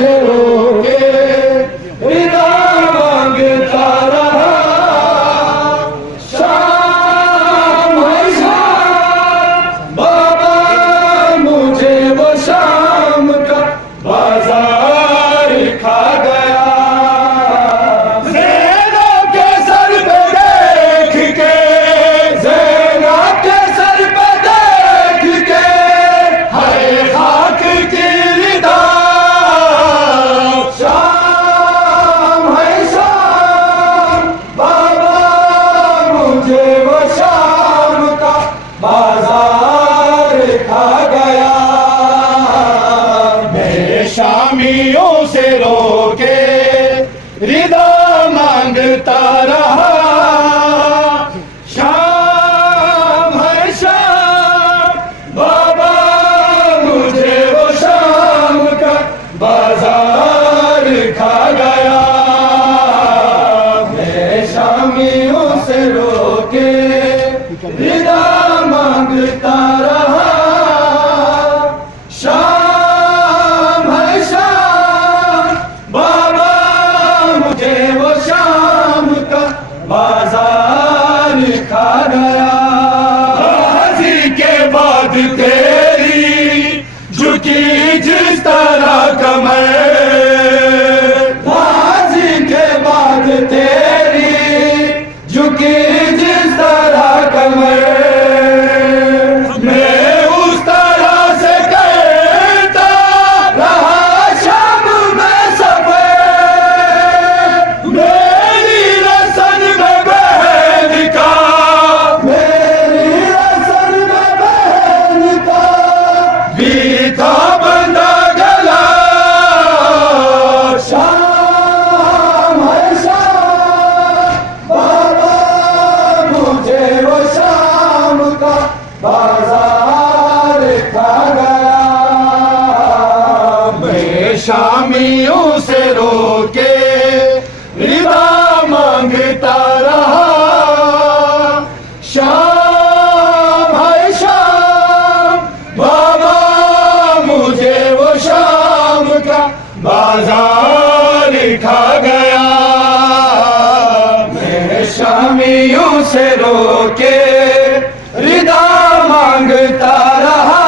से रोके रिदा मांगता रहा। शाम है शाम बाबा मुझे वो शाम का बाजार खा गया। ज़ैनब के सर पे देख के, ज़ैनब के सर पे देख के हरे खाक की रिदा। शाम है शाम बाबा मुझे वो शाम का बाजार खा गया। मैं शामियों से रोके रिदा मांगता रहा। शाम है शाम बाबा मुझे वो शाम का बाजार खा गया। मैं शामियों से रोके रिदा मांगता रहा। शाम है शाम बाबा मुझे वो शाम का बाजार खा गया। गाजी के बाद तेरी झुकी जिस तरह कमर, गाजी के बाद तेरी झुकी जिस तरह कमर, मैं उस तरह से करता रहा शाम में सफर। मेरी रसन में बहन का, मेरी रसन में बहन का बीता बंधा गला। शाम है शाम बाबा मुझे वो शाम का बाजार खा गया। मैं शामियों से रोके रिदा मांगता रहा। शाम है शाम बाबा मुझे वो शाम का बाजार खा गया। मैं शामियों से रोके रिदा मांगता रहा।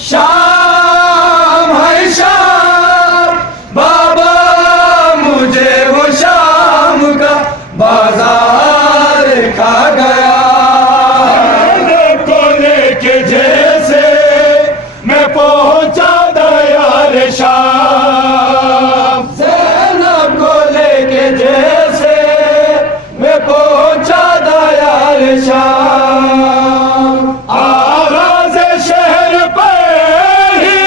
शाम है शाम बाबा मुझे वो शाम का बाजार खा गया। ज़ैनब को लेके जैसे मैं पहुंचा दयार शाम, ज़ैनब को लेके जैसे मैं पहुंचा दयार शाम। आवाज़ शहर पर ही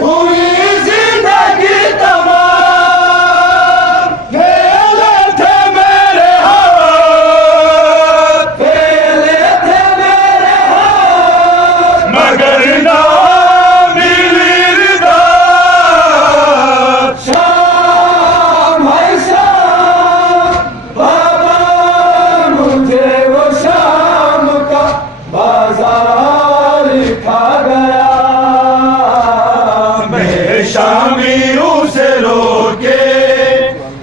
हुई जिंदगी तमाम। खेले थे मेरे हाथ, खेले थे मेरे हाथ, मगर ना मिली रिदा। शाम है शाम बाबा मुझे वो शाम का बाजार खा गया। मैं शामियों से रोके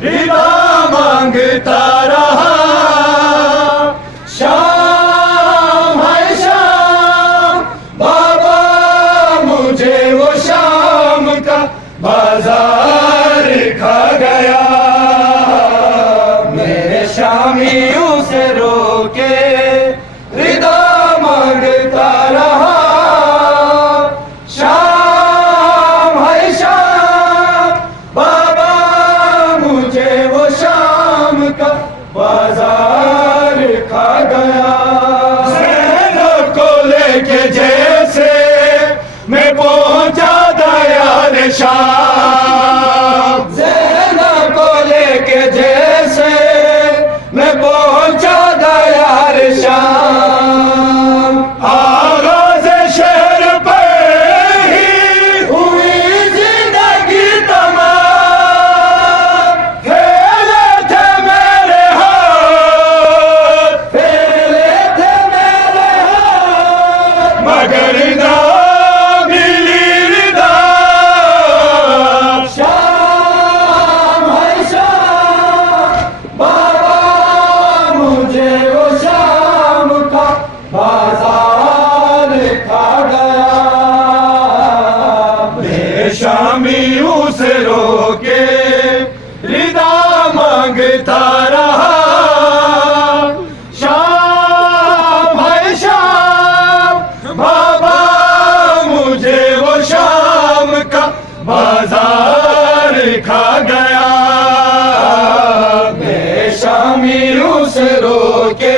रिदा मांगता रहा। शाम है शाम बाबा मुझे वो शाम का बाजार खा गया। मैं शामियों से रोके रिदा मांगता रहा। शाम है शाम बाबा मुझे वो शाम का बाजार खा गया। ज़ैनब को लेके जैसे मैं पहुंचा दयार शाम, ज़ैनब शामियों से रोके रिदा मांगता रहा। शाम है शाम बाबा मुझे वो शाम का बाजार खा गया। मैं शामियों से रोके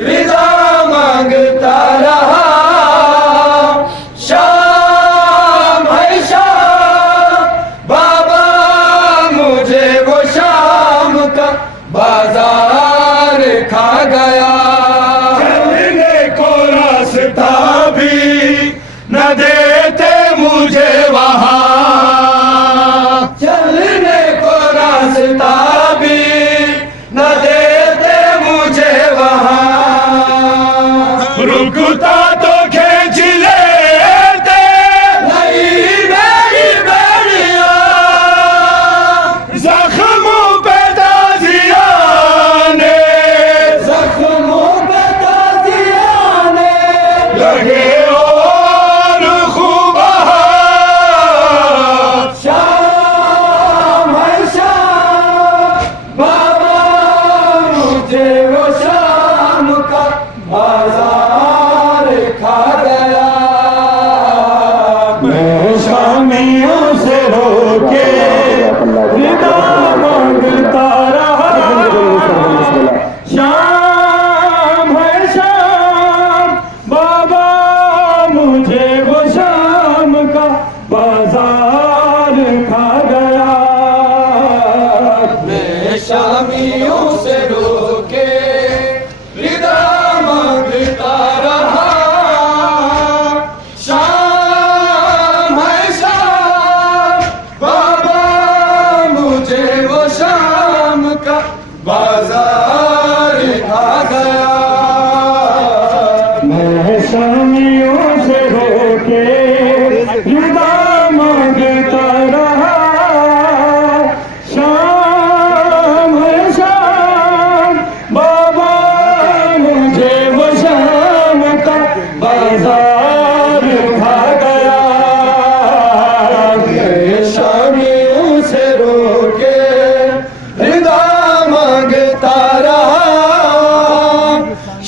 रिदा मांगता रहा। बाजार खा गया। चलने को रास्ता भी न देते मुझे वहाँ। चलने को रास्ता भी न देते मुझे वहाँ। रुकता तो खींच लेते नहीं मेरी बेड़िया। जख्मों पे लगे और खूब शाम है शाम बाबा मुझे वो शाम का बाजार खा गया। मैं शामियों से रोके रिदा मांगता रहा। शाम है शाम बाबा मुझे वो शाम का बाजार खा गया। मैं शामियों से रोके रिदा मांगता रहा। शाम है शाम बाबा मुझे वो शाम का बाजार खा गया। मैं शामियों से रोके रिदा मांगता रहा। शाम है शाम बाबा मुझे वो शाम का बाजार खा गया। मैं शामियों से रोके रिदा मांगता रहा।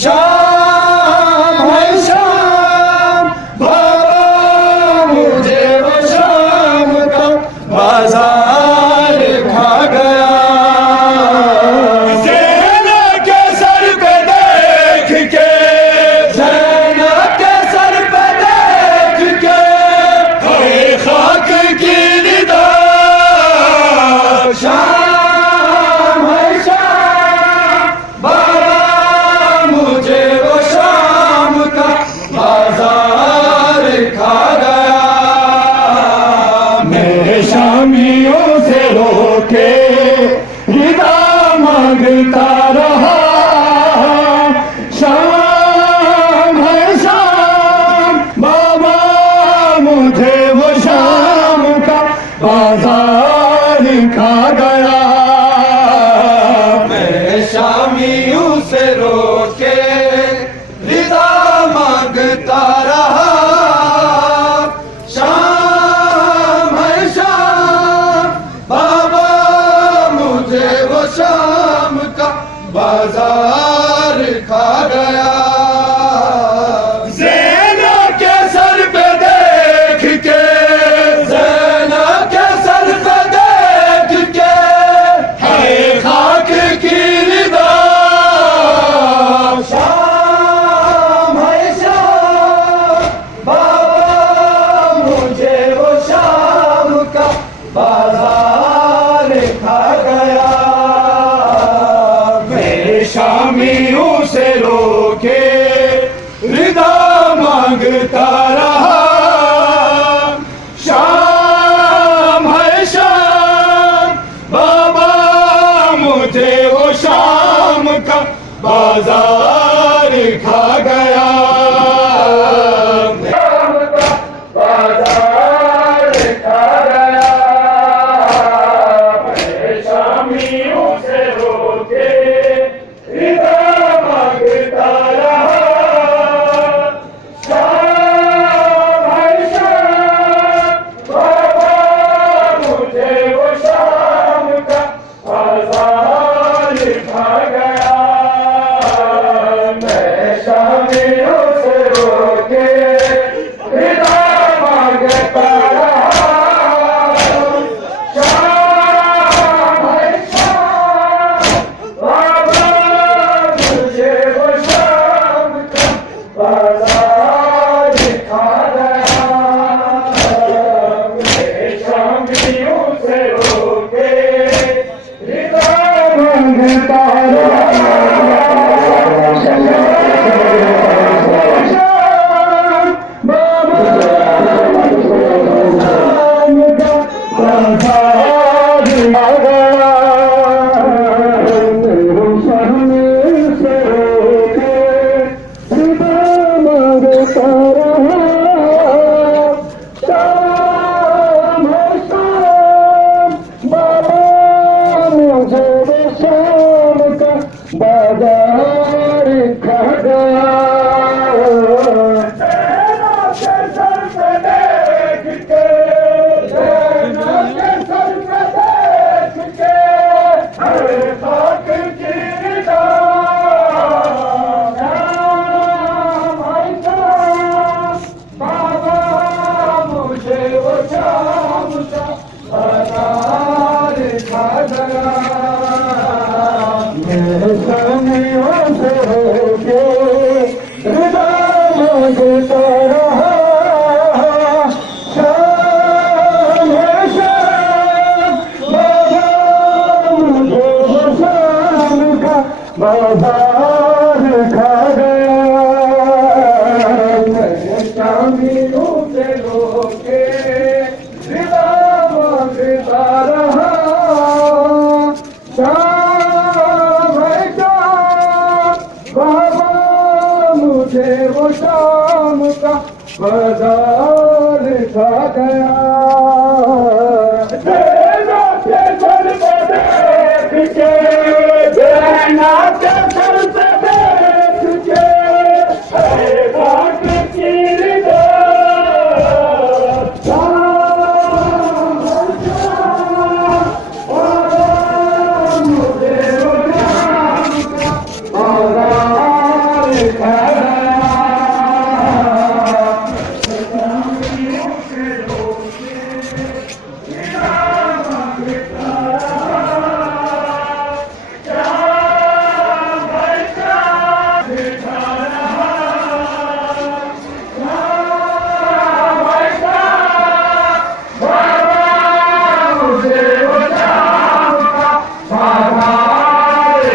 शाम है शाम बाबा मुझे वो शाम का बाजार खा गया। सेना के सर पे देख के, सेना के सर पे देख के हरे खाक की निदा। शाम है शाम बाबा मुझे वो शाम का बाजार खा गया। मैं शामियों से रोके रिदा मांगता रहा। शाम है शाम बाबा मुझे वो शाम का बाजार खा गया। मैं शामियों से रोके रिदा मांगता रहा। शाम है शाम बाबा मुझे वो शाम का बाजार खा गया। सेना के सर पे देख के, सेना के सर पे देख के हरे खाक की निदा। शाम है शाम बाबा मुझे वो शाम का बाजार खा गया। मैं शामियों से रोके रिदा मांगता रहा। शाम है शाम बाबा मुझे वो शाम का बाजार खा गया। बाजार खा गया। मैं शामियों से रोके रिदा मांगता रहा। शाम है शाम शामियों से होके रिदा मांगता बाजार खा गया सर पे देख के सर पे देख के हरे खाक की रिदा बाबा मुझे वो शाम का बाजार खा गया शामियों से होके रिदा मांगता रहा शाम बाबा मुझे वो शाम का बाजार खा गया शामियों से होके रिदा मांगता रहा मुझे वो शाम का बाजार खा गया सर पे देख के देना के सर पे देख के हरे बात की रिदा मुझे वो शाम का बाजार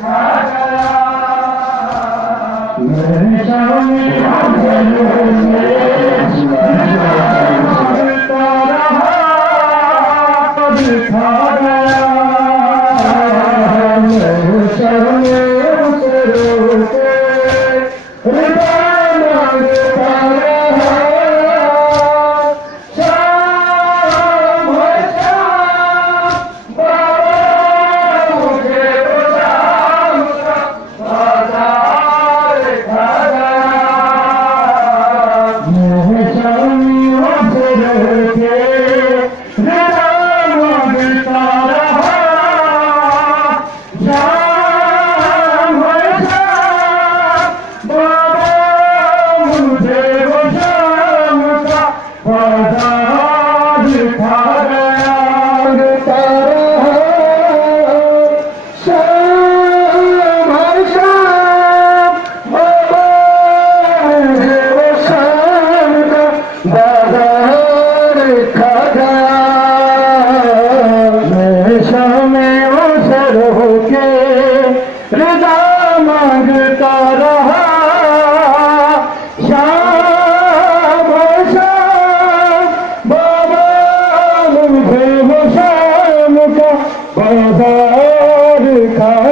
खा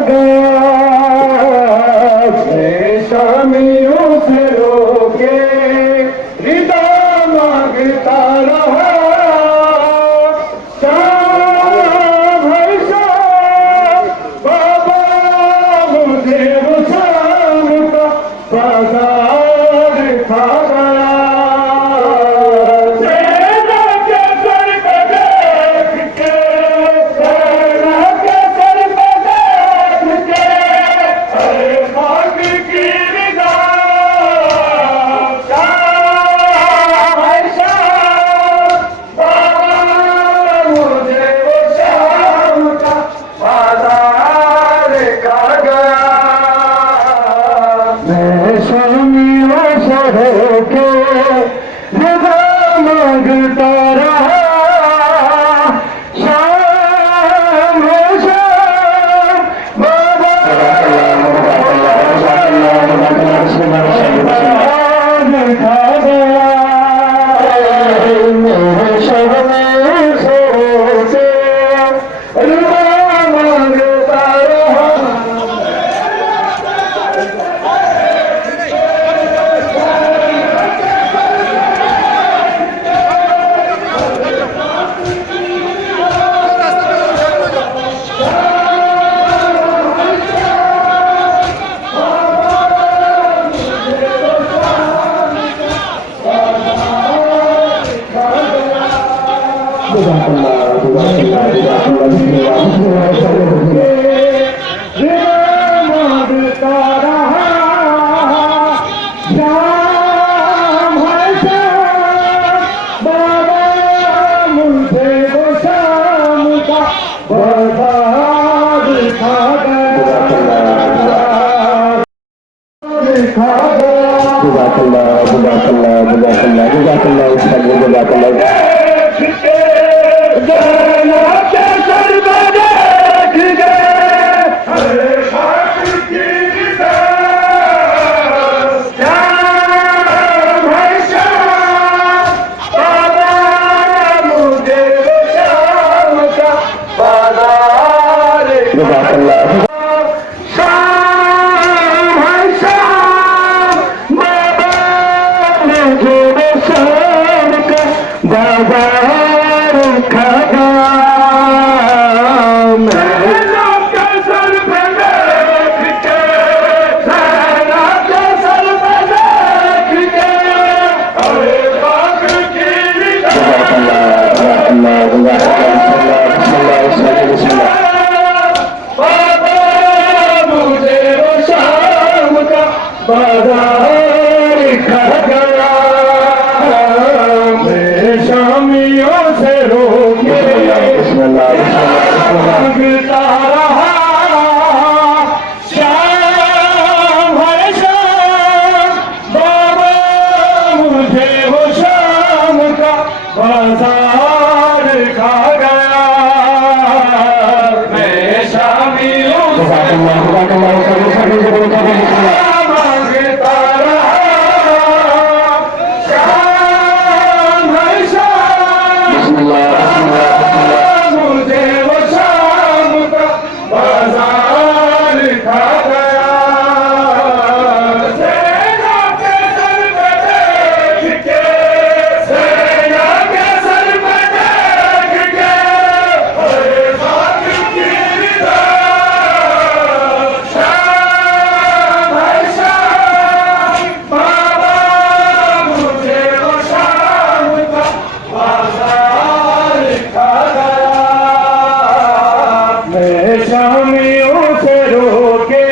गया शामियों से रोके रिदा मांगता रहा शाम है शाम बाबा मुझे वो शाम का बाजार खा गया सेना के सर पे देख के सेना के सर पे देख के अरे खाक की रिदा शाम है शाम बाबा मुझे वो शाम का बाजार खा गया मैं शामियों से होके रिदा मांगता रहा शाम है शाम बाबा खा गया मैं शामियों से होके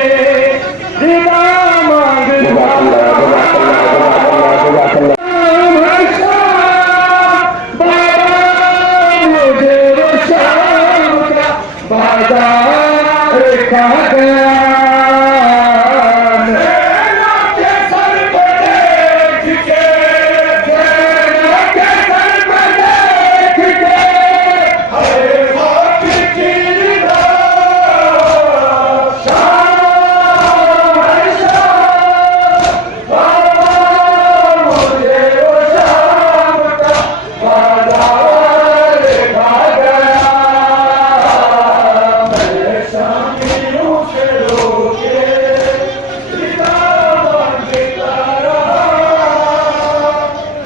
रिदा मांगता रहा से रोके सीता मांगता रहा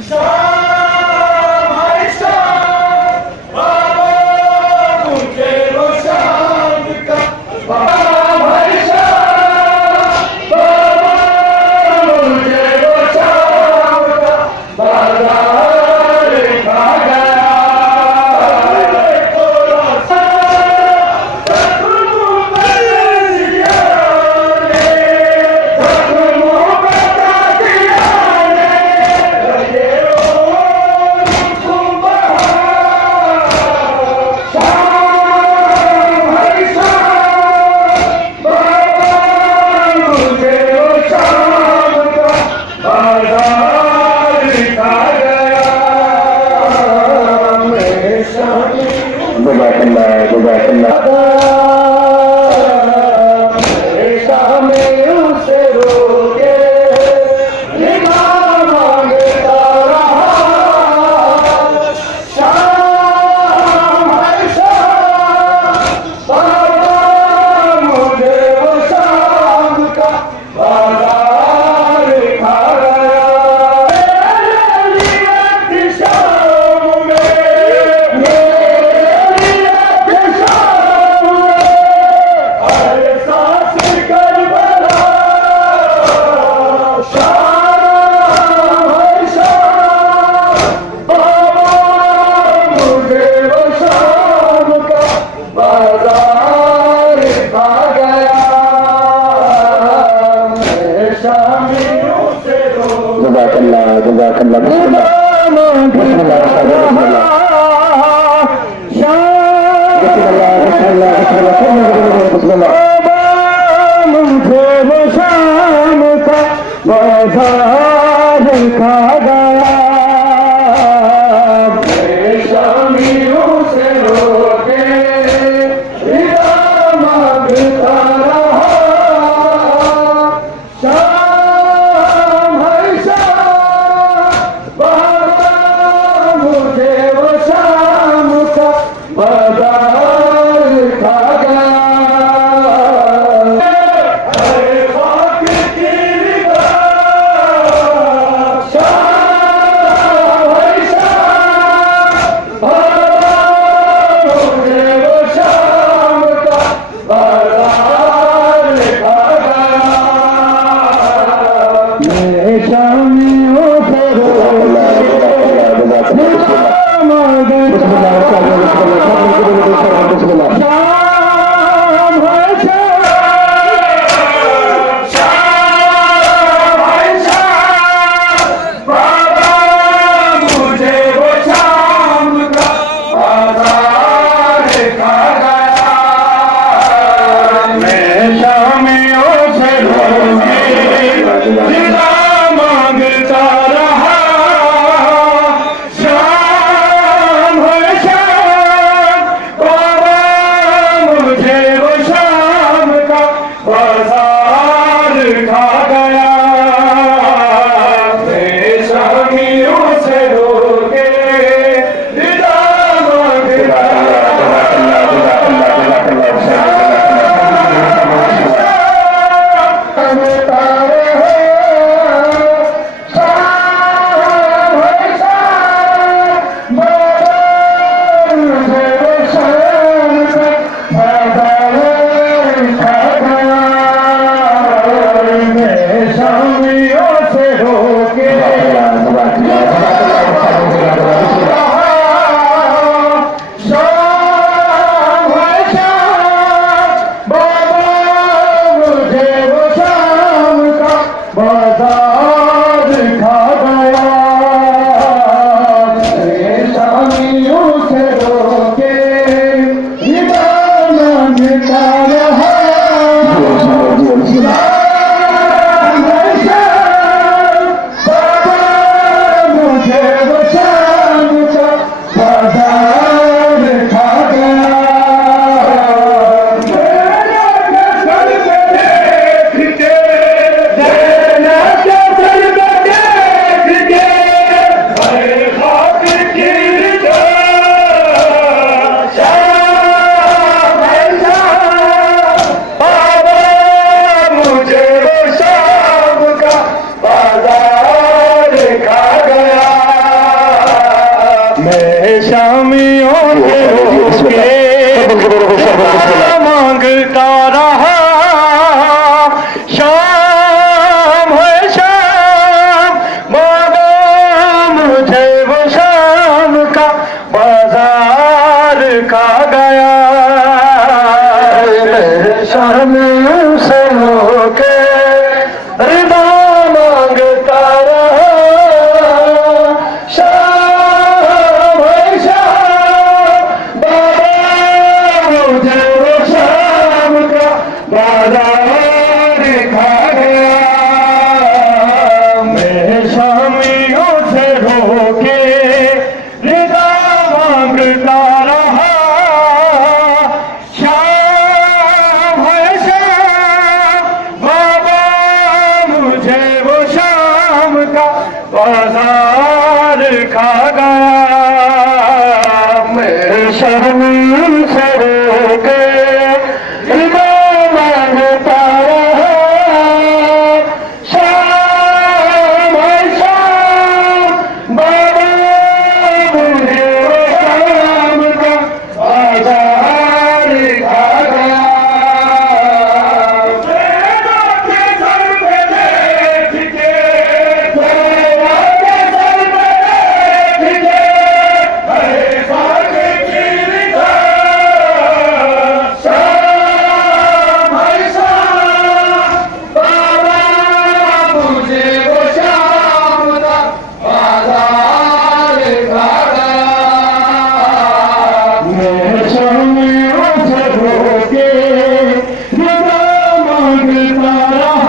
शाम है शाम बाबा मुझे वो शाम का शाम है शाम बाबा मुझे वो शाम का बाजार खा गया शाम से होके रिदा मांगता रहा, शाम शाम बाबा मुझे वो शाम का बाजार खा गया। मैं शामियों से होके रिदा मांगता रहा, शाम है शाम बाबा मुझे वो शाम का बाजार खा गया। मैं शामियों से होके रिदा मांगता रहा, शाम है शाम बाबा मुझे वो शाम का बाजार खा गया। मेरा के सर पे देख के, मेरा के सर पे देख के, हरे साथ की रिदा, शाम है शाम बाबा मुझे वो शाम का बाजार खा गया। मैं शामियों से होके रिदा मांगता रहा,